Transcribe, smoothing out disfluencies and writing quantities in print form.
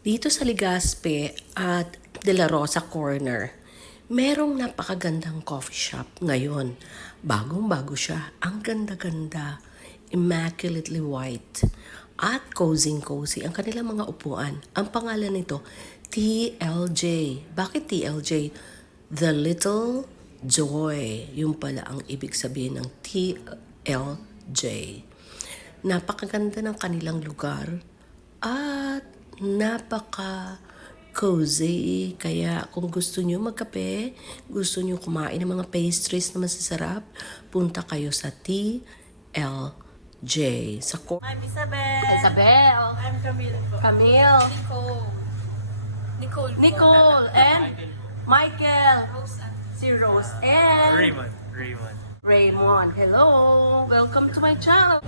Dito sa Legazpi at De La Rosa Corner, merong napakagandang coffee shop ngayon. Bagong-bago siya. Ang ganda-ganda. Immaculately white. At cozy-cozy ang kanilang mga upuan. Ang pangalan nito, TLJ. Bakit TLJ? The Little Joy. Yung pala ang ibig sabihin ng TLJ. Napakaganda ng kanilang lugar at napaka-cozy. Kaya kung gusto nyo magkape, gusto nyo kumain ng mga pastries na masasarap, punta kayo sa TLJ. I'm Isabel. Isabel. I'm Camille po. Camille. Nicole. Nicole. And Michael. Rose. Si Rose. And Raymond. Raymond. Hello. Welcome to my channel.